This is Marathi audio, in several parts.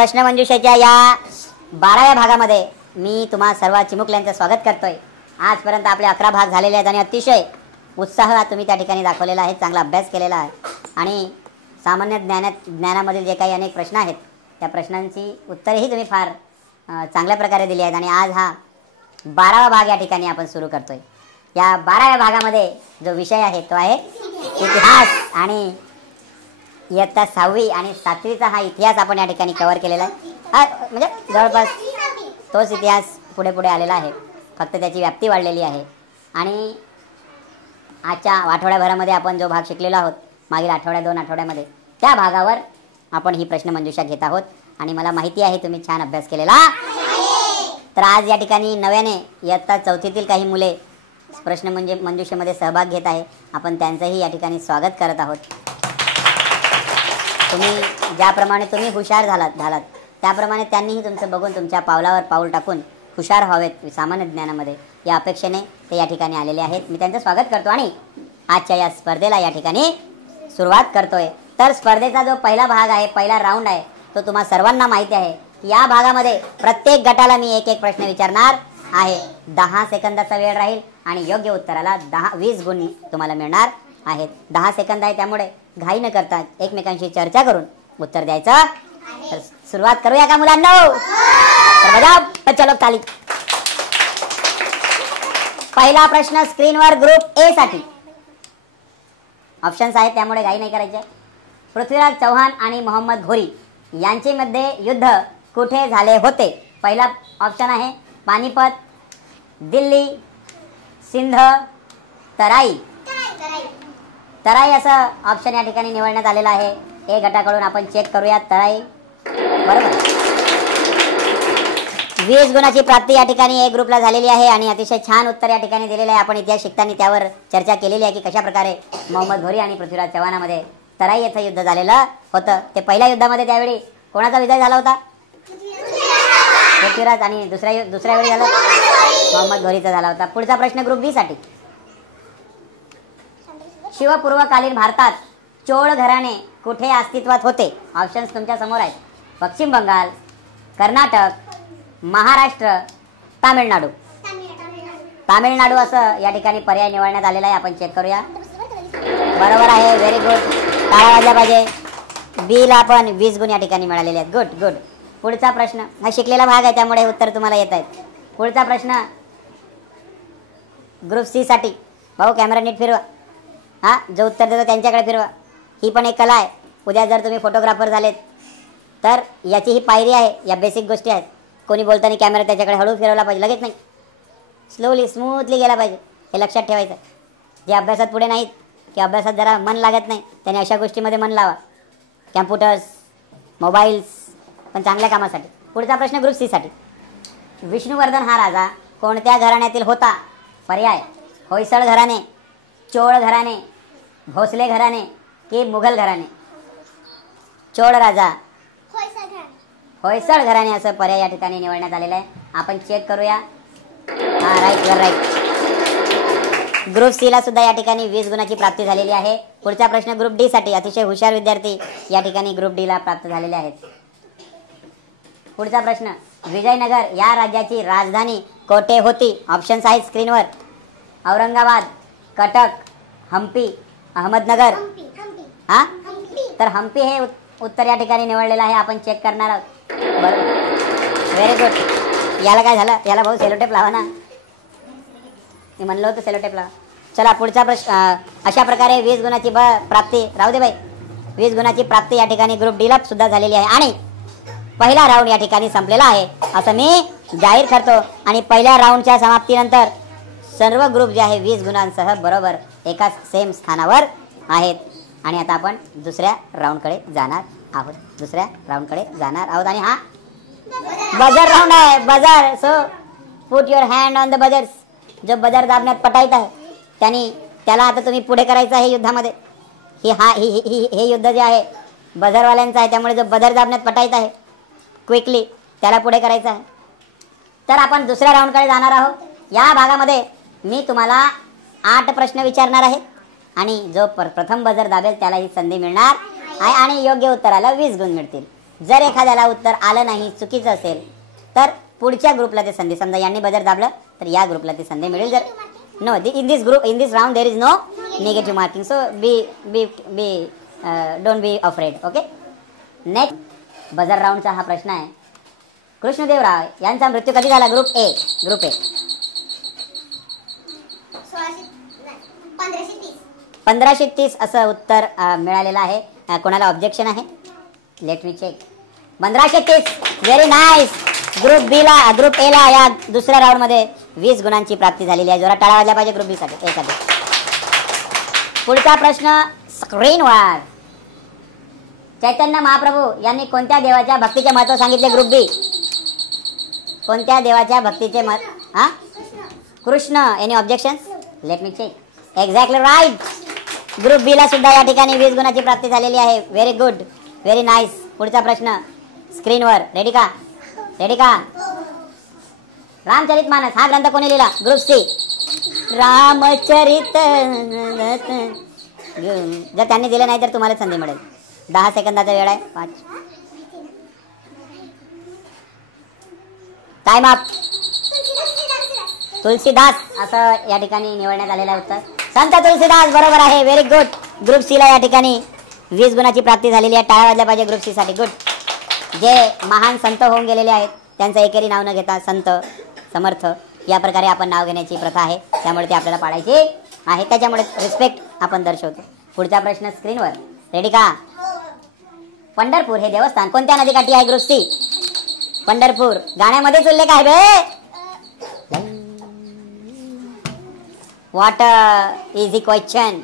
प्रश्नमंजुषेच्या या 12व्या भागामध्ये मी तुम्हा सर्व चिमुकल्यांचं स्वागत करतोय। आजपर्यंत आपले 11 भाग झालेले आहेत आणि अतिशय उत्साह तुम्ही त्या ठिकाणी दाखवलेला आहे, चांगला अभ्यास केलेला आहे आणि सामान्य ज्ञानामधील जे काही अनेक प्रश्न आहेत त्या प्रश्नांची उत्तरेही तुम्ही फार चांगल्या प्रकारे दिली आहेत आणि आज हा 12वा भाग या ठिकाणी आपण सुरू करतोय। या 12व्या भागामध्ये जो विषय आहे तो आहे इतिहास आणि इयत्ता 6वी आणि 7वीचा हा इतिहास आपण या ठिकाणी कव्हर केलेला आहे। म्हणजे जवळपास तोच इतिहास पुढे पुढे आलेला आहे, फक्त त्याची व्याप्ती वाढलेली आहे। आणि आजच्या आठवड्याभरामध्ये आपण जो भाग शिकलेलो आहोत मागील आठवड्या 2 आठवड्यामध्ये त्या भागावर आपण ही प्रश्नमंजुषा घेत आहोत आणि मला माहिती आहे तुम्ही छान अभ्यास केलेला आहे। तर आज या ठिकाणी नव्याने इयत्ता 4थीतील काही मुले प्रश्नमंजुषेमध्ये सहभाग घेत आहे, आपण त्यांचंही या ठिकाणी स्वागत करत आहोत। तुम्ही ज्याप्रमाणे तुम्ही हुशार झालात त्याप्रमाणे त्यांनीही तुमचं बघून तुमच्या पावलावर पाऊल टाकून हुशार व्हावेत सामान्य ज्ञानामध्ये या अपेक्षेने ते या ठिकाणी आलेले आहेत। मी त्यांचं स्वागत करतो आणि आजच्या या स्पर्धेला या ठिकाणी सुरुवात करतोय। तर स्पर्धेचा जो पहिला भाग आहे, पहिला राऊंड आहे, तो तुम्हा सर्वांना माहिती आहे। या भागामध्ये प्रत्येक गटाला मी एक एक प्रश्न विचारणार आहे। 10 सेकंदाचा वेळ राहील आणि योग्य उत्तराला 20 गुण तुम्हाला मिळणार आहेत। 10 सेकंद आहे, त्यामुळे घाई न करता एकमेकांशी चर्चा करून उत्तर द्यायचं। तर सुरुवात करूया का मुलांनो? तर बजाव चलो ताली। पहिला प्रश्न स्क्रीनवर ग्रुप ए साठी ऑप्शन्स आहेत, त्यामुळे घाई नाही करायचे। पृथ्वीराज चव्हाण आणि मोहम्मद घोरी यांचे मध्ये युद्ध कुठे झाले होते? पहिला ऑप्शन आहे पानिपत, दिल्ली, सिंध, तराई। तराई असं ऑप्शन या ठिकाणी निवडण्यात आलेलं आहे। ए गटाकडून आपण चेक करूया। तराई बरोबर। 20 गुणाची प्राप्ती या ठिकाणी ए ग्रुपला झालेली आहे आणि अतिशय छान उत्तर या ठिकाणी दिलेलं आहे। आपण इतिहास शिकताना त्यावर चर्चा केलेली आहे की कशा प्रकारे मोहम्मद घोरी आणि पृथ्वीराज चव्हाणामध्ये तराई येथे युद्ध झालेलं होतं। ते पहिल्या युद्धामध्ये त्यावेळी कोणाचा विजय झाला होता? पृथ्वीराज, आणि दुसऱ्या वेळी झाला मोहम्मद घोरीचा झाला होता। पुढचा प्रश्न ग्रुप बी साठी शिवपूर्वकालीन भारतात चोळ घराणे कुठे अस्तित्वात होते? ऑप्शन्स तुमच्या समोर आहेत। पश्चिम बंगाल, कर्नाटक, महाराष्ट्र, तामिळनाडू। तामिळनाडू असं या ठिकाणी पर्याय निवडण्यात आलेला आहे। आपण चेक करूया। बरोबर आहे, व्हेरी गुड, टाळ्या वाजल्या पाहिजे। बीला आपण 20 गुण या ठिकाणी मिळालेले आहेत। Good good. पुढचा प्रश्न हा शिकलेला भाग आहे, त्यामुळे उत्तर तुम्हाला येत आहेत। पुढचा प्रश्न ग्रुप सी साठी। भाऊ कॅमेरा नीट फिरवा, हा जो उत्तर देतो त्यांच्याकडे फिरवा। ही पण एक कला आहे। उद्या जर तुम्ही फोटोग्राफर झालेत तर याची ही पायरी आहे, या बेसिक गोष्टी आहेत। कोणी बोलताना कॅमेरा त्याच्याकडे हळू फिरवला पाहिजे, लगेच नाही, स्लोली स्मूथली गेला पाहिजे, हे लक्षात ठेवायचं। जे अभ्यासात पुढे नाहीत की अभ्यासात जरा मन लागत नाही त्याने अशा गोष्टीमध्ये मन लावा, कॅम्प्युटर्स, मोबाईल्स, पण चांगल्या कामासाठी। पुढचा प्रश्न ग्रुप सी साठी। विष्णुवर्धन हा राजा कोणत्या घराण्यातील होता? पर्याय होयसळ घराणे, चोळ घराणे, भोसले घराणे की मुघल घराणे? चोळ राजा होयसळ घराणे असं पर्याय या ठिकाणी निवडण्यात आलेला आहे। आपण चेक करूया। हा राईट, राईट। ग्रुप सी ला सुद्धा या ठिकाणी 20 गुणाची प्राप्ती झालेली आहे। पुढचा प्रश्न ग्रुप डी साठी। अतिशय हुशार विद्यार्थी या ठिकाणी ग्रुप डी ला प्राप्त झालेले आहेत। पुढचा प्रश्न विजयनगर या राज्याची राजधानी कोठे होती? ऑप्शन्स आहेत स्क्रीनवर। औरंगाबाद, कटक, हम्पी, अहमदनगर। हा तर हम्पी हे उत्तर या ठिकाणी निवडलेलं आहे। आपण चेक करणार आहोत। बरोबर, व्हेरी गुड। याला काय झालं? याला भाऊ सेलोटेप लावा ना, मी म्हणलं होतं सेलोटेप लावा। चला पुढचा प्रश्न। अशा प्रकारे 20 गुणाची प्राप्ती, राहू दे बाई, 20 गुणाची प्राप्ती या ठिकाणी ग्रुप डी ला सुद्धा झालेली आहे आणि पहिला राऊंड या ठिकाणी संपलेला आहे असं मी जाहीर करतो। आणि पहिल्या राऊंडच्या समाप्तीनंतर सर्व ग्रुप जे आहे 20 गुणांसह बरोबर एकाच सेम स्थानावर आहेत। आणि आता आपण दुसऱ्या राऊंडकडे जाणार आहोत आणि हा बजर राऊंड आहे। Buzzer, so put your hand on the buzzers. जो बजर दाबण्यात पटाईत आहे त्याला आता तुम्ही पुढे करायचं आहे युद्धामध्ये। हे युद्ध जे आहे बजरवाल्यांचं आहे, त्यामुळे जो बजर दाबण्यात पटाईत आहे क्विकली त्याला पुढे करायचं आहे। तर आपण दुसऱ्या राऊंडकडे जाणार आहोत। या भागामध्ये मी तुम्हाला 8 प्रश्न विचारणार आहे आणि जो प्रथम बजर दाबेल त्याला ही संधी मिळणार आहे आणि योग्य उत्तराला 20 गुण मिळतील। जर एखाद्याला उत्तर आलं नाही, चुकीचं असेल, तर पुढच्या ग्रुपला ते संधी, समजा यांनी बजर दाबलं तर या ग्रुपला ती संधी मिळेल. जर no in this group, in this round there is no negative marking, so be don't be afraid. Okay. Next buzzer राऊंडचा हा प्रश्न आहे. कृष्णदेवराय यांचा मृत्यू कधी झाला? Group A. 1530 असं उत्तर मिळालेलं आहे. कोणाला ऑब्जेक्शन आहे? Let me check. 1530. Very nice. Group A ला या दुसऱ्या राऊंड मध्ये 20 गुणांची प्राप्ती झालेली आहे. जरा टाळा वाजल्या पाहिजे ग्रुप बी साठी. एखादी. पुढचा प्रश्न स्क्रीनवर. चैतन्य महाप्रभू यांनी कोणत्या देवाच्या भक्तीचे महत्व सांगितले? Group B. कोणत्या देवाच्या भक्तीचे महत्व? हा, Krishna. Any objection? Let me check. Exactly right. Group B ला सुद्धा या ठिकाणी 20 गुणाची प्राप्ती झालेली आहे. Very good, very nice. पुढचा प्रश्न स्क्रीनवर. रेडी का? रामचरितमानस हा ग्रंथ कोणी लिहिला? Group C. रामचरित. जर त्यांनी दिलं नाही तर तुम्हाला संधी मिळेल. 10 सेकंदाचा वेळ आहे. 5. Time up. तुलसीदास असं या ठिकाणी निवडण्यात आलेलं आहे उत्तर. संत तुलसीदास बरोबर आहे. Very good. ग्रुप सी ला या ठिकाणी 20 गुणाची प्राप्ती झालेली आहे. टाळ्या वाजल्या पाहिजे ग्रुप सी साठी. गुड. जे महान संत होऊन गेलेले आहेत त्यांचं एकेरी नाव न घेता संत, समर्थ या प्रकारे आपण नाव घेण्याची प्रथा आहे. त्यामुळे ते आपल्याला पाळायची आहे. त्याच्यामुळे रिस्पेक्ट आपण दर्शवतो. पुढचा प्रश्न स्क्रीनवर. रेडी का? पंढरपूर हे देवस्थान कोणत्या नदीकाठी आहे? Group C. पंढरपूर गाण्यामध्येच उल्लेख आहे बे. What is the question?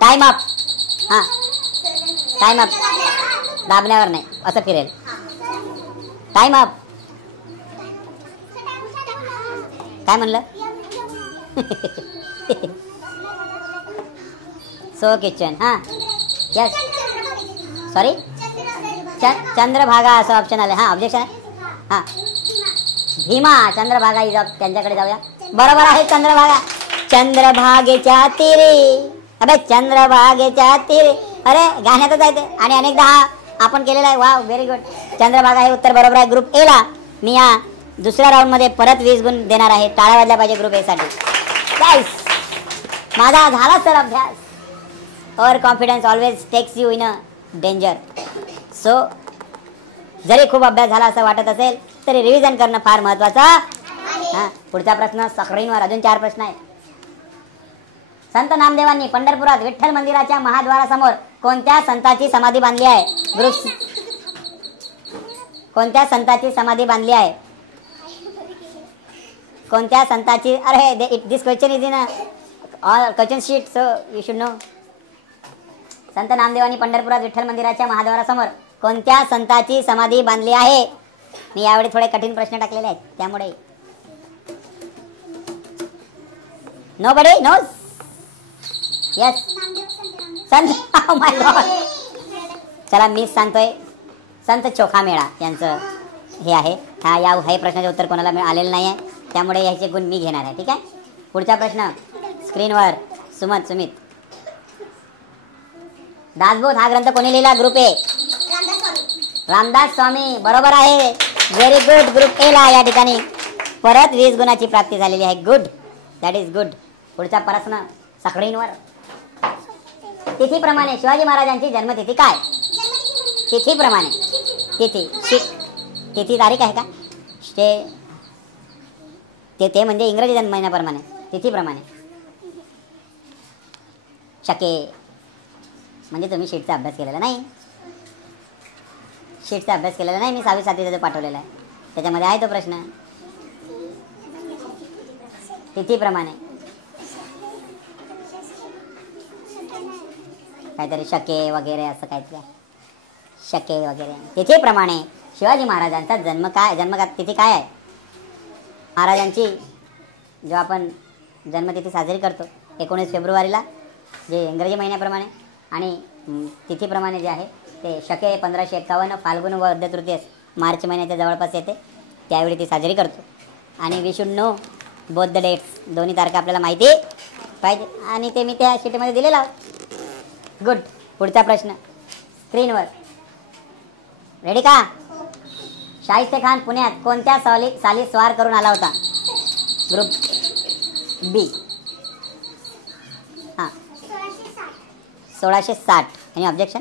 Time up. हां, टाइम अप. दाबण्यावर नाही, असं फिरेल. Time up. काय म्हणलं? So kitchen. हां, यस. सॉरी, चंद्रभागा असं ऑप्शन आलं. हां, ऑब्जेक्शन आहे. हां, भीमा. Chandrabhaga is of. त्यांच्याकडे जाऊया. बरोबर आहे, चंद्रभागा. चंद्रभागेच्या तीरी. अबे चंद्रभागेच्या तीरी. अरे गाण्यातच आहे ते आणि अनेकदा हा आपण केलेला आहे. वा, व्हेरी गुड. चंद्रभागा हे उत्तर बरोबर आहे. ग्रुप ए ला मी या दुसऱ्या राऊंड मध्ये परत 20 गुण देणार आहे. टाळ्या वाजल्या पाहिजे ग्रुप ए साठी. गाईस, माझा झाला सर अभ्यास. Over confidence always takes you in a danger. So जरी खूप अभ्यास झाला असं वाटत असेल तरी रिव्हिजन करणं फार महत्वाचं. हां, पुढचा प्रश्न स्क्रीनवर. अजून 4 प्रश्न आहेत. संत नामदेवांनी पंढरपुरात विठ्ठल मंदिराच्या महाद्वारासमोर कोणत्या संताची समाधी बांधली आहे? ग्रुप. कोणत्या संताची समाधी बांधली आहे? कोणत्या संताची? अरे this question is in all question sheet, so you should know. संत नामदेवांनी पंढरपुरात विठ्ठल मंदिराच्या महाद्वारासमोर कोणत्या संताची समाधी बांधली आहे? मी यावेळी थोडे कठीण प्रश्न टाकलेले आहेत त्यामुळे. Nobody knows. यस, संत. My god. चला मीच सांगतोय. संत चोखामेळा यांचं हे आहे. हे प्रश्नाचे उत्तर कोणाला आलेलं नाही आहे त्यामुळे याचे गुण मी घेणार आहे. ठीक आहे. पुढचा प्रश्न स्क्रीनवर. सुमित. दासबोध हा ग्रंथ कोणी लिहिला? Group A. रामदास स्वामी बरोबर आहे. Very good. ग्रुप ए ला या ठिकाणी परत 20 गुणाची प्राप्ती झालेली आहे. Good, that is good. पुढचा प्रश्न स्क्रीनवर. तिथीप्रमाणे शिवाजी महाराजांची जन्मतिथी काय? तिथीप्रमाणे. तिथी तारीख आहे का? ते म्हणजे इंग्रजी जन्म महिन्याप्रमाणे. तिथीप्रमाणे. शके म्हणजे तुम्ही शीटचा अभ्यास केलेला नाही. शीटचा अभ्यास केलेला नाही. मी 6वी 7वीचा जो पाठवलेला आहे त्याच्यामध्ये आहे तो प्रश्न. तिथीप्रमाणे काहीतरी शके वगैरे असं काहीतरी. शके वगैरे. तिथीप्रमाणे शिवाजी महाराजांचा जन्म तिथी काय आहे? महाराजांची जो आपण जन्मतिथी साजरी करतो 19 फेब्रुवारीला, जे इंग्रजी महिन्याप्रमाणे, आणि तिथीप्रमाणे जे आहे ते शके 1551 फाल्गुन व वद्य तृतीयस मार्च महिन्याच्या जवळपास येते. त्यावेळी ती साजरी करतो. आणि we should know both the dates. दोन्ही तारखा आपल्याला माहिती पाहिजे आणि ते मी त्या शीटमध्ये दिलेला. गुड. पुढचा प्रश्न स्क्रीनवर. रेडी का? शाहिस्ते खान पुण्यात कोणत्या साली स्वार करून आला होता? ग्रुप बी. हां 1660. Any objection?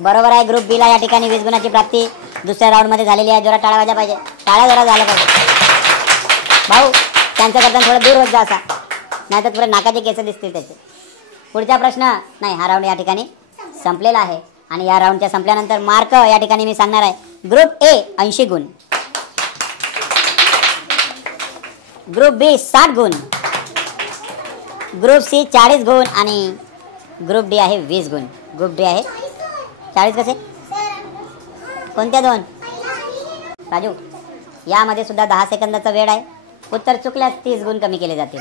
बरोबर आहे. ग्रुप बीला या ठिकाणी 20 गुणाची प्राप्ती दुसऱ्या राऊंडमध्ये झालेली आहे. जोरात टाळ्या वाजल्या पाहिजे. टाळ्या जोरात झाल्या पाहिजे. भाऊ त्यांच्या करता थोडं दूर होत जा असा, नाही तर पुढे नाकाचे केस दिसतील त्याचे. पुढचा प्रश्न नाही, हा राऊंड या ठिकाणी संपलेला आहे आणि या राऊंडच्या संपल्यानंतर मार्क या ठिकाणी मी सांगणार आहे. ग्रुप ए 80 गुण, ग्रुप बी 60 गुण, ग्रुप सी 40 गुण आणि ग्रुप डी आहे 20 गुण. ग्रुप डी आहे 40. कसे? कोणत्या दोन? राजू यामध्ये सुद्धा 10 सेकंदाचा वेळ आहे. उत्तर चुकल्यास 30 गुण कमी केले जातील.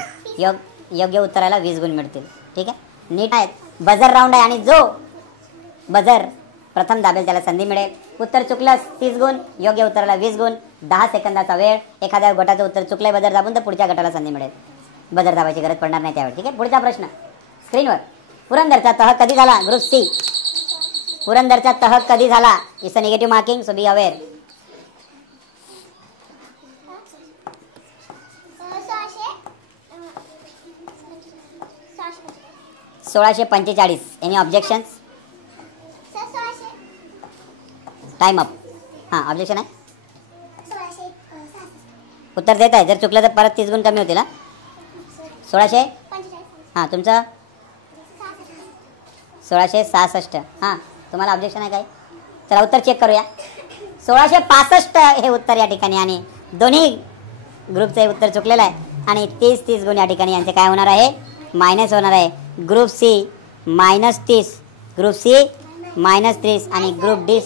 योग्य उत्तराला 20 गुण मिळतील. ठीक आहे, नीट आहेत. बझर राऊंड आहे आणि जो बझर प्रथम दाबेल त्याला संधी मिळेल. उत्तर चुकल्यास 30 गुण, योग्य उत्तराला 20 गुण, 10 सेकंदाचा वेळ. एखाद्या गटाचं उत्तर चुकलंय बझर दाबून तर पुढच्या गटाला संधी मिळेल. बझर दाबायची गरज पडणार नाही त्यावेळी. ठीक आहे, पुढचा प्रश्न स्क्रीनवर. पुरंदरचा तह कधी झाला? Group C. पुरंदरचा तह कधी झाला? It's a negative marking, so be aware. 1645. Any objections? Time up. हां ऑब्जेक्शन आहे? उत्तर देत आहे. जर चुकलं तर परत 30 गुण कमी होतील. हा 1600. हां तुमचं 1666. हां तुम्हाला ऑब्जेक्शन आहे काय? चला उत्तर चेक करूया. 1665 हे उत्तर या ठिकाणी आणि दोन्ही ग्रुपचे उत्तर चुकलेलं आहे आणि 30 गुण या ठिकाणी यांचे काय होणार आहे? मायनस होणार आहे. ग्रुप सी -30, ग्रुप सी -30 आणि ग्रुप डी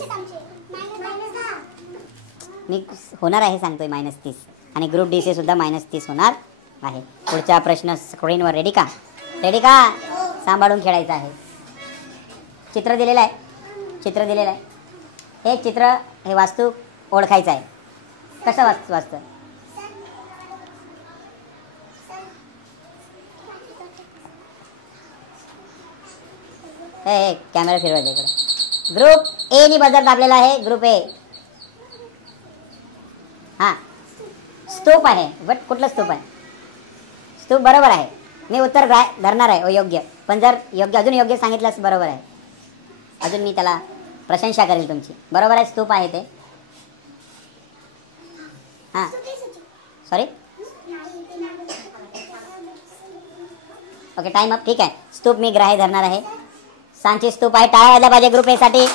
मी होणार आहे सांगतोय -30 आणि ग्रुप डी चे सुद्धा -30 होणार आहे. पुढचा प्रश्न स्क्रीनवर. रेडी का? रेडी का? सांभाळून खेळायचं आहे. चित्र दिलेलं आहे. चित्र दिलेलं आहे. हे चित्र, हे वास्तू ओळखायचं आहे. कसं वाचतं? हे कॅमेरा फिरवायचा इकडे. ग्रुप ए नी बझर दाबलेला आहे. Group A. हां स्तूप आहे. बट कुठलं स्तूप आहे? स्तूप बरोबर आहे. मी उत्तर धरणार आहे योग्य, पण जर अजून योग्य सांगितलंच बरोबर आहे. अजून मी त्याला प्रशंसा करेल तुमची. बरोबर आहे, स्तूप आहे ते. हां सॉरी, ओके टाइम अप. ठीक आहे, स्तूप मी ग्राह्य धरणार आहे. सांची स्तूप आहे. टाळ्या वाजल्या पाहिजे ग्रुप ए साठी.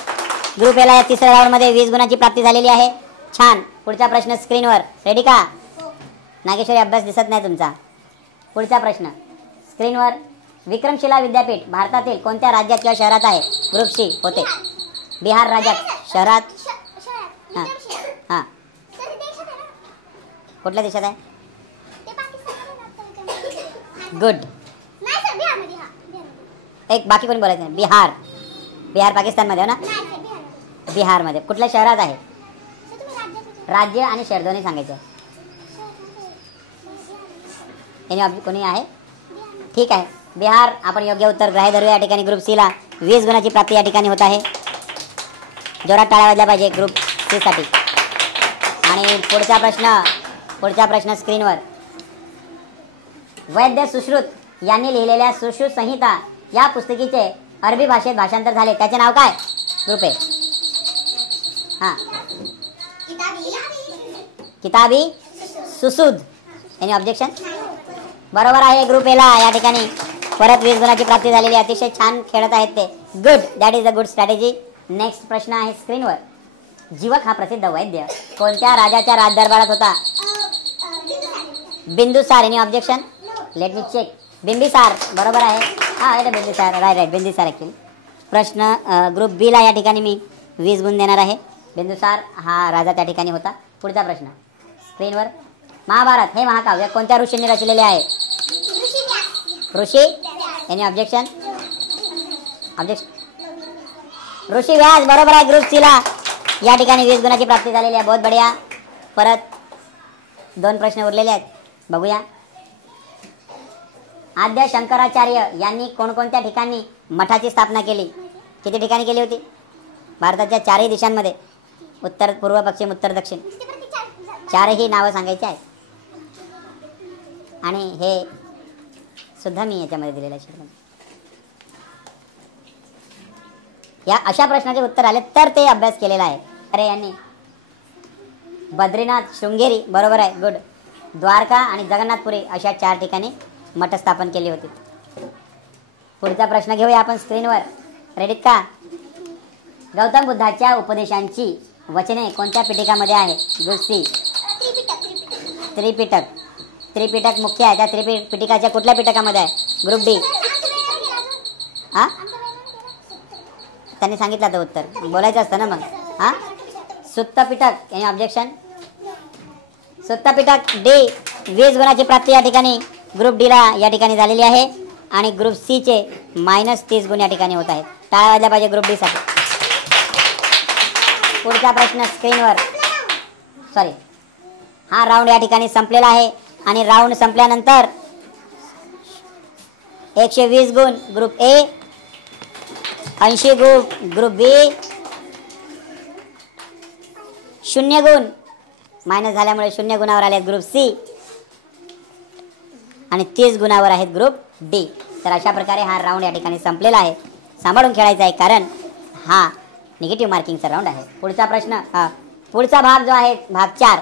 ग्रुप एला या तिसऱ्या राऊंडमध्ये 20 गुणाची प्राप्ती झालेली आहे. छान. पुढचा प्रश्न स्क्रीनवर. रेडी का? नागेश्वरी अभ्यास दिसत नाही तुमचा. पुढचा प्रश्न स्क्रीनवर. विक्रमशिला विद्यापीठ भारतातील कोणत्या राज्यात किंवा शहरात आहे? ग्रुप सी होते. बिहार राज्यात. शहरात? हां हां कुठल्या देशात आहे? गुड. एक बाकी कोणी बोलायचं नाही. बिहार. बिहार पाकिस्तानमध्ये हो ना? बिहारमध्ये. कुठल्या शहरात आहे? राज्य आणि शहर दोन्ही सांगायचं. कोणी आहे? ठीक आहे, बिहार. आपण योग्य उत्तर ग्राह्य धरूया. या ठिकाणी ग्रुप सी ला 20 गुणाची प्राप्ती या ठिकाणी होत आहे. जोरात टाळ्या वाजल्या पाहिजे ग्रुप सी साठी. आणि पुढचा प्रश्न स्क्रीनवर. वैद्य सुश्रुत यांनी लिहिलेल्या सुश्रुत संहिता या पुस्तकीचे अरबी भाषेत भाषांतर झाले. त्याचे नाव काय? Group A. हां किताबी सुसूद. Any objection? बरोबर आहे. ग्रुप एला या ठिकाणी परत 20 गुणाची प्राप्ती झालेली. अतिशय छान खेळत आहेत ते. Good. That is a good strategy. Next प्रश्न आहे स्क्रीनवर. जीवक हा प्रसिद्ध वैद्य कोणत्या राजाच्या राजदरबारात होता? Bindusara. Any objection? Let me check. Bimbisara बरोबर आहे. हां बिंबिसार. Right Bimbisara actually. प्रश्न ग्रुप बी ला या ठिकाणी मी 20 गुण देणार आहे. बिंदुसार हा राजा त्या ठिकाणी होता. पुढचा प्रश्न स्क्रीनवर. महाभारत हे महाकाव्य कोणत्या ऋषींनी रचलेले आहे? ऋषी. Any objection? ऋषी व्यास बरोबर आहे. ग्रुप सी ला या ठिकाणी 20 गुणाची प्राप्ती झालेली आहे. बहुत बढिया. परत 2 प्रश्न उरलेले आहेत, बघूया. आद्य शंकराचार्य यांनी कोणकोणत्या ठिकाणी मठाची स्थापना केली? किती ठिकाणी केली होती? भारताच्या चारही दिशांमध्ये, उत्तर, पूर्व, पश्चिम, उत्तर, दक्षिण, चारही नावं सांगायची आहेत. आणि हे सुद्धा मी याच्यामध्ये दिलेलं आहे. या अशा प्रश्नाचे उत्तर आले तर ते अभ्यास केलेला आहे. अरे यांनी बद्रीनाथ, शृंगेरी, बरोबर आहे, गुड. द्वारका आणि जगन्नाथपुरी अशा 4 ठिकाणी मठ स्थापन केली होती. पुढचा प्रश्न घेऊया आपण स्क्रीनवर. रेडीत का? गौतम बुद्धाच्या उपदेशांची वचने कोणत्या पिटिकामध्ये आहे? गुस्सी. त्रिपिटक. त्रिपिटक मुख्य आहे. त्या त्रिपिटिकाच्या कुठल्या पिटकामध्ये आहे? Group D. हा, त्यांनी सांगितलं तर उत्तर बोलायचं असतं ना मग. हा, Sutta Pitaka. Any objection? Sutta Pitaka D. 20 गुणाची प्राप्ती या ठिकाणी ग्रुप डी ला या ठिकाणी झालेली आहे आणि ग्रुप सी चे -30 गुण या ठिकाणी होत आहेत. टाळ्या वाजल्या पाहिजे ग्रुप डी साठी. पुढचा प्रश्न स्क्रीनवर. सॉरी, हा राऊंड या ठिकाणी संपलेला आहे आणि राऊंड संपल्यानंतर 120 गुण ग्रुप ए, 80 गुण ग्रुप बी, 0 गुण मायनस झाल्यामुळे 0 गुणावर आले ग्रुप सी आणि 30 गुणावर आहेत ग्रुप डी. तर अशा प्रकारे हा राऊंड या ठिकाणी संपलेला आहे. सांभाळून खेळायचा आहे कारण हा निगेटिव्ह मार्किंगचा राऊंड आहे. पुढचा प्रश्न, पुढचा भाग जो आहे भाग 4,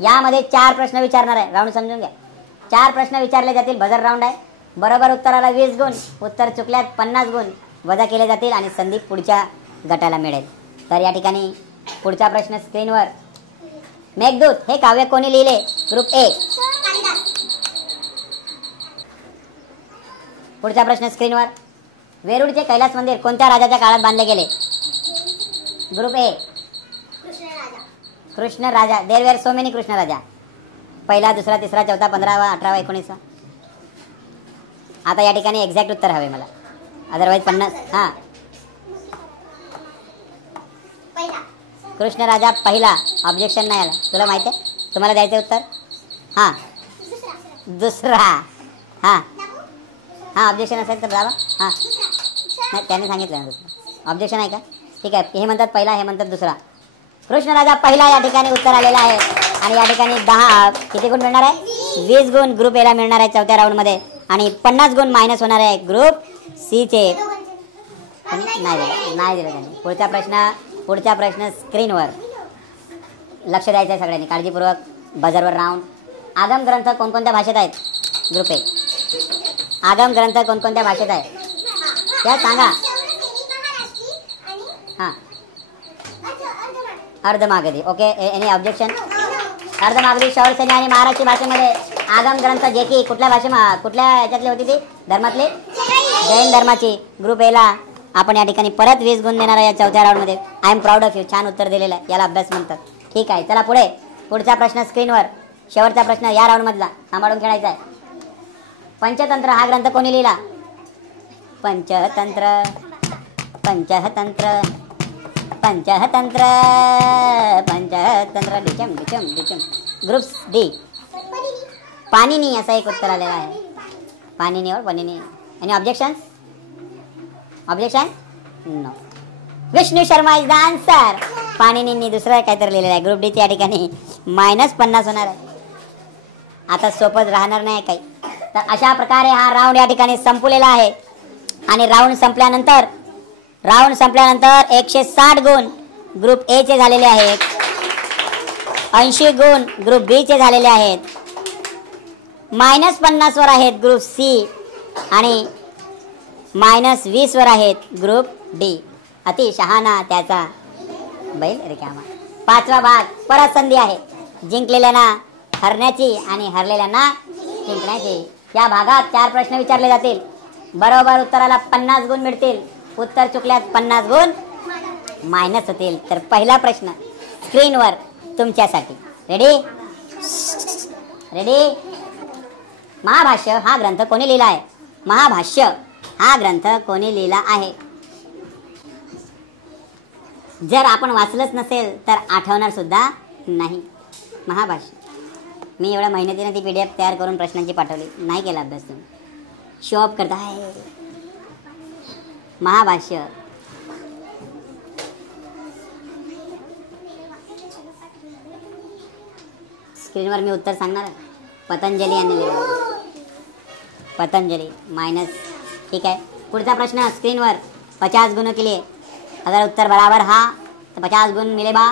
यामध्ये 4 प्रश्न विचारणार आहे. राऊंड समजून घ्या. 4 प्रश्न विचारले जातील. बजर राऊंड आहे. बरोबर उत्तराला 20 गुण, उत्तर चुकल्यात 50 गुण वजा केले जातील आणि संधी पुढच्या गटाला मिळेल. तर या ठिकाणी पुढचा प्रश्न स्क्रीनवर. मेघदूत हे काव्य कोणी लिहिले? Group A. पुढचा प्रश्न स्क्रीनवर. वेरूळचे कैलास मंदिर कोणत्या राजाच्या काळात बांधले गेले? Group A. Krishna Raja. There were so many Krishna Raja. पहिला, दुसरा, तिसरा, चौथा, 15वा, 18वा, 19वा. आता या ठिकाणी एक्झॅक्ट उत्तर हवे मला, अदरवाईज 50. हां, कृष्ण राजा पहिला. ऑब्जेक्शन नाही आला. तुला माहिती आहे? तुम्हाला द्यायचं उत्तर? हां, दुसरा. हां हां, ऑब्जेक्शन असेल तर जावा. हां, नाही त्यांनी सांगितलं ना दुसरा. ऑब्जेक्शन आहे का? ठीक आहे. हे म्हणतात पहिला, हे म्हणतात दुसरा. कृष्ण राजा पहिला या ठिकाणी उत्तर आलेला आहे आणि या ठिकाणी 10 किती गुण मिळणार आहे? 20 गुण ग्रुप एला मिळणार आहे चौथ्या राऊंडमध्ये आणि 50 गुण मायनस होणार आहे ग्रुप सी चे. नाही दिलं त्यांनी. पुढचा प्रश्न स्क्रीनवर. लक्ष द्यायचं आहे सगळ्यांनी काळजीपूर्वक. बजरवर राऊंड. आगम ग्रंथ कोणकोणत्या भाषेत आहेत? Group A. आगम ग्रंथ कोणकोणत्या भाषेत आहे त्या सांगा. हां, Ardhamagadhi. Okay, any objection? Ardhamagadhi, Shauraseni आणि महाराष्ट्री भाषेमध्ये आगम ग्रंथ जे की कुठल्या कुठल्या याच्यातली होती ती? धर्मातली, जैन धर्माची. ग्रुप एला आपण या ठिकाणी परत 20 गुण देणार आहे या चौथ्या राऊंडमध्ये. I am proud of you. छान उत्तर दिलेलं आहे. याला अभ्यास म्हणतात. ठीक आहे, चला पुढे. पुढचा प्रश्न स्क्रीनवर. शेवटचा प्रश्न या राऊंडमधला. सांभाळून खेळायचा आहे. पंचतंत्र हा ग्रंथ कोणी लिहिला? पंचतंत्र डिचम डिचम डिचम. Group D. पाणिनी असं एक उत्तर आलेलं आहे. पाणिनी और Panini. Any objection? No. Vishnu Sharma is the answer. पाणिनींनी दुसरं काहीतरी लिहिलेलं आहे. ग्रुप डी या ठिकाणी -50 होणार आहे. आता सोपच राहणार नाही काही. तर अशा प्रकारे हा राऊंड या ठिकाणी संपलेला आहे आणि राऊंड संपल्यानंतर 160 गुण ग्रुप ए चे झालेले आहेत, 80 गुण ग्रुप बी चे झालेले आहेत, -50 वर आहेत ग्रुप सी आणि -20 वर आहेत ग्रुप डी. अति शहाणा त्याचा बैल रिकामा. 5वा भाग. परत संधी आहे जिंकलेल्यांना हरण्याची आणि हरलेल्यांना जिंकण्याची. या भागात 4 प्रश्न विचारले जातील. बरोबर उत्तराला 50 गुण मिळतील. उत्तर चुकल्यात 50 गुण मायनस होतील. तर पहिला प्रश्न स्क्रीनवर तुमच्यासाठी. रेडी? महाभाष्य हा ग्रंथ कोणी लिहिला आहे? महाभाष्य हा ग्रंथ कोणी लिहिला आहे? जर आपण वाचलंच नसेल तर आठवणार सुद्धा नाही. महाभाष्य. मी एवढ्या मेहनतीने ती PDF तयार करून प्रश्नांची पाठवली. नाही केला अभ्यास तुम्ही. शो ऑफ करता है। महाभाष्य स्क्रीनवर मी उत्तर सांगणार आहे। पतंजली यांनी लिहिलं आहे। पतंजली माइनस, ठीक है। पुढचा प्रश्न स्क्रीनवर 50 गुणों के लिए अगर उत्तर बराबर हाँ तो 50 गुण मिले बा,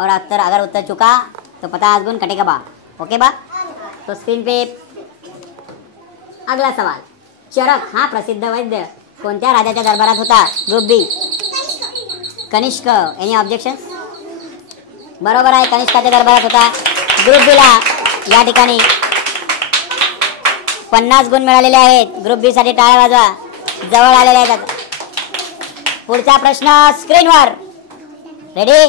और अगर उत्तर चुका तो 50 गुण कटेगा बा। ओके बा। तो स्क्रीन पे अगला सवाल, चरक हा प्रसिद्ध वैद्य कोणत्या राजाच्या दरबारात होता? Group B Kanishka. Any objection? बरोबर आहे, कनिष्काच्या दरबारात होता। ग्रुप बी ला या ठिकाणी 50 गुण मिळालेले आहेत। ग्रुप बी साठी टाळ्या वाजवा, जवळ आलेले आहेत। पुढचा प्रश्न स्क्रीनवर, रेडी?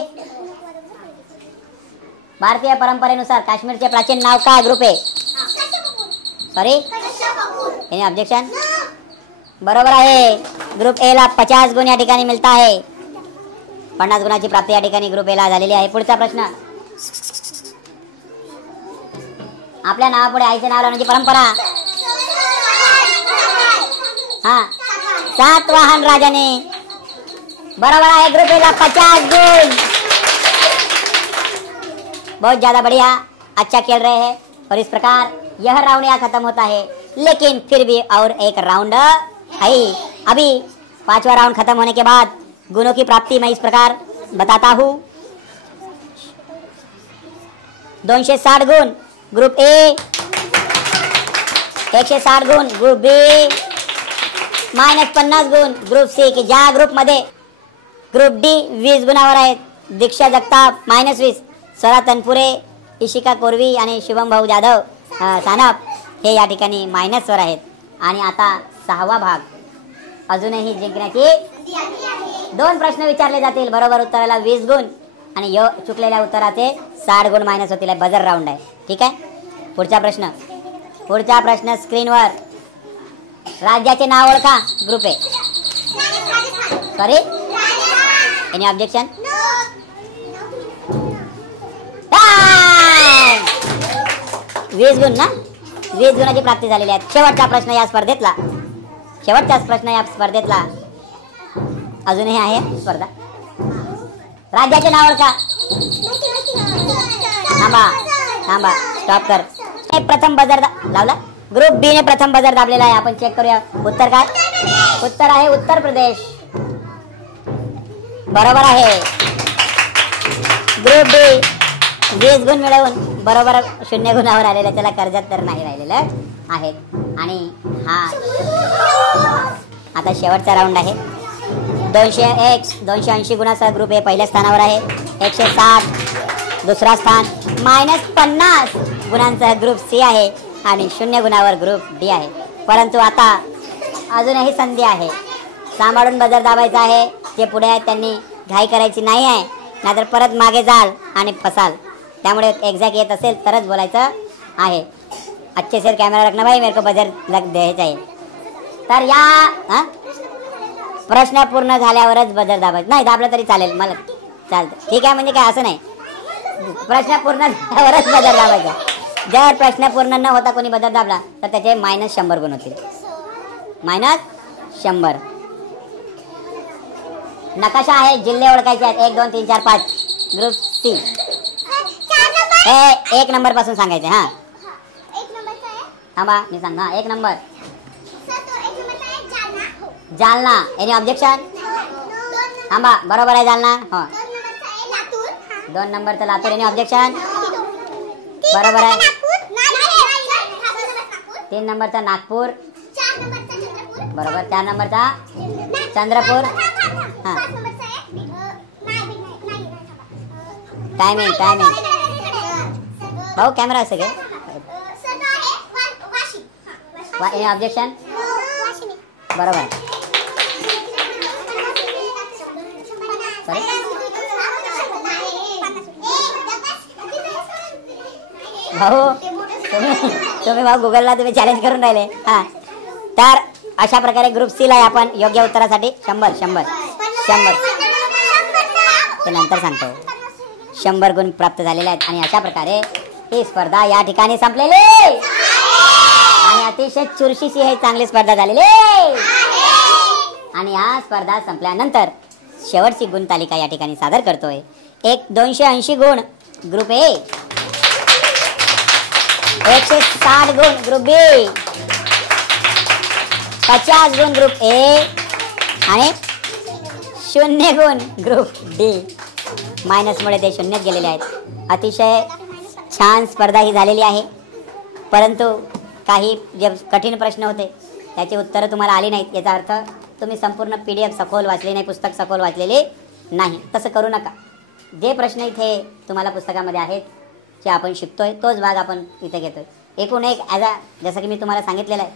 भारतीय परंपरेनुसार काश्मीरचे प्राचीन नाव काय? Group A sorry, any objection? बरोबर आहे, ग्रुप ए ला 50 गुण या ठिकाणी मिळता आहे। 50 गुणाची प्राप्ती या ठिकाणी ग्रुप ए ला झालेली आहे। पुढचा प्रश्न, आपल्या नावापुढे आईचे नाव लावण्याची परंपरा? हाँ, सातवाहन राजाने। बराबर है, ग्रुप ए ला 50 गुण। बहुत ज्यादा बढ़िया, अच्छा खेल रहे हैं। और इस प्रकार यह राउंड यहाँ खत्म होता है, लेकिन फिर भी और एक राउंड है। अभी 5वां राउंड खत्म होने के बाद गुणों की प्राप्ति मैं इस प्रकार बताता हूँ। 260 गुण ग्रुप ए, 160 गुण ग्रुप बी, -50 गुण ग्रुप सी, की ज्या ग्रुप मध्ये ग्रुप डी 20 गुणावर आहेत। दीक्षा जगताप -20, स्वरा तनपुरे, इशिका कोरवी आणि शुभम भाऊ जाधव सानप हे या ठिकाणी मायनसवर आहेत। आणि आता 6वा भाग, अजूनही जिंकण्याची 2 प्रश्न विचारले जातील। बरोबर उत्तराला 20 गुण आणि चुकलेल्या उत्तराचे 60 गुण मायनस होतील। बजर राऊंड आहे, ठीक आहे। पुढचा प्रश्न स्क्रीनवर, राज्याचे नाव ओळखा? Group A sorry, any objection? 20 गुण ना, 20 गुणाची प्राप्ती झालेली आहे। शेवटचा प्रश्न या स्पर्धेतला अजूनही आहे स्पर्धा। राज्याचे नाव ओळखा? थांबा, स्टॉप कर। प्रथम बजर लावला, ग्रुप बी ने प्रथम बजर दाबलेला आहे। आपण चेक करूया उत्तर काय? उत्तर आहे उत्तर प्रदेश। बरोबर आहे, ग्रुप बी 20 गुण मिळवून बरोबर 0 गुणावर आलेला, त्याला कर्जात तर नाही राहिलेलं आहे। आणि हा आता शेवटचा राऊंड आहे। 280 गुणासह ग्रुप ए पहिल्या स्थानावर आहे। 160 दुसरा स्थान, -50 गुणांसह ग्रुप सी आहे आणि 0 गुणावर ग्रुप डी आहे। परंतु आता अजूनही संधी आहे, सांभाळून बजर दाबायचा आहे। जे पुढे आहेत त्यांनी घाई करायची नाही आहे, नाहीतर परत मागे जाल आणि फसाल। त्यामुळे एक्झॅक्ट येत असेल तरच बोलायचं आहे। अच्छे से कैमरा रखना भाई, मेरे को बजर लग द्यायचा आहे। तर या प्रश्न पूर्ण झाल्यावरच बजर दाबायचं, नाही दाबलं तरी चालेल, मला चालतं, ठीक आहे। म्हणजे काय असं नाही, प्रश्न पूर्ण झाल्यावरच बजर दाबायचा। जर प्रश्न पूर्ण न होता कोणी बजर दाबला तर त्याचे -100 गुण होतील, -100। नकाशा आहे, जिल्हे ओळखायचे आहेत। 1 2 3 4 5 ग्रुप सी, 1 नंबर पासून सांगायचे। हाँ, 1 नंबरचा आहे, थांबा मी सांगा। 1 नंबर जालना, एनी ऑब्जेक्शन? थांबा, बरोबर आहे जालना। हो, 2 नंबरचा लातूर, एनी ऑब्जेक्शन? बरोबर आहे। 3 नंबरचा नागपूर, बरोबर। 4 नंबरचा चंद्रपूर। हाँ, टायमिंग भाऊ, कॅमेरा असे घे। Any objection? बरोबर आहे। भाऊ तुम्ही भाऊ गुगलला तुम्ही चॅलेंज करून राहिले। हां, तर अशा प्रकारे ग्रुप सी ला आपण योग्य उत्तरासाठी 100 ते नंतर सांगतो 100 गुण प्राप्त झालेले आहेत। आणि अशा प्रकारे ही स्पर्धा या ठिकाणी संपलेली। आणि अतिशय चुरशीची हे चांगली स्पर्धा झालेली आहे. आणि या स्पर्धा संपल्यानंतर शेवटची गुण तालिका या ठिकाणी सादर करतोय. 280 गुण ग्रुप ए, 160 गुण ग्रुप बी, 50 गुण ग्रुप ए आणि 0 गुण ग्रुप डी. मायनसमुळे ते शून्यात गेलेले आहेत. अतिशय छान स्पर्धा ही झालेली आहे. परंतु काही जे कठीण प्रश्न होते त्याची उत्तरं तुम्हाला आली नाहीत. याचा अर्थ तुम्ही संपूर्ण PDF सखोल वाचले नाही, पुस्तक सखोल वाचलेले नाही. तसं करू नका. जे प्रश्न इथे तुम्हाला पुस्तकामध्ये आहेत, जे आपण शिकतोय तोच भाग आपण इथे घेतोय. एकूण एक जसं की मी तुम्हाला सांगितलेलं आहे,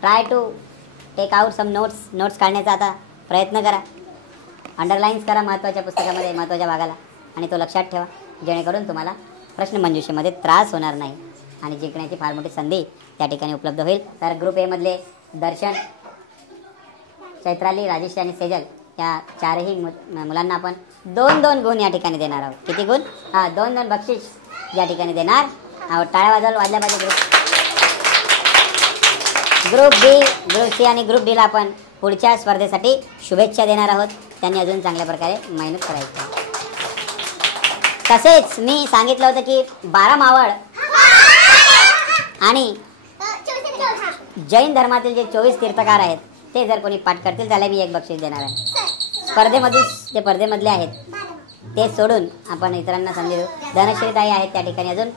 try to take out some notes काढण्याचा आता प्रयत्न करा. अंडरलाईन्स करा महत्त्वाच्या पुस्तकामध्ये, महत्त्वाच्या भागाला, आणि तो लक्षात ठेवा, जेणेकरून तुम्हाला प्रश्नमंजुषेमध्ये त्रास होणार नाही आणि जिंकण्याची फार मोठी संधी त्या ठिकाणी उपलब्ध होईल. तर ग्रुप ए मधले दर्शन, चैत्राली, राजेश आणि सेजल या चारही मुलांना आपण 2-2 गुण या ठिकाणी देणार आहोत. किती गुण? 2-2 बक्षीस या ठिकाणी देणार आहोत. टाळ्या वाजल्या पाहिजे. ग्रुप बी, ग्रुप सी आणि ग्रुप डीला आपण पुढच्या स्पर्धेसाठी शुभेच्छा देणार आहोत. त्यांनी अजून चांगल्या प्रकारे मेहनत करायची. तसेच मी सांगितलं होतं की 12 मावळ आणि जैन धर्मातील जे 24 तीर्थकार आहेत ते जर कोणी पाठ करतील त्याला मी 1 बक्षीस देणार आहे. स्पर्धेमधले आहेत ते सोडून आपण इतरांना समजू. धनश्रीताई आहेत त्या ठिकाणी, अजून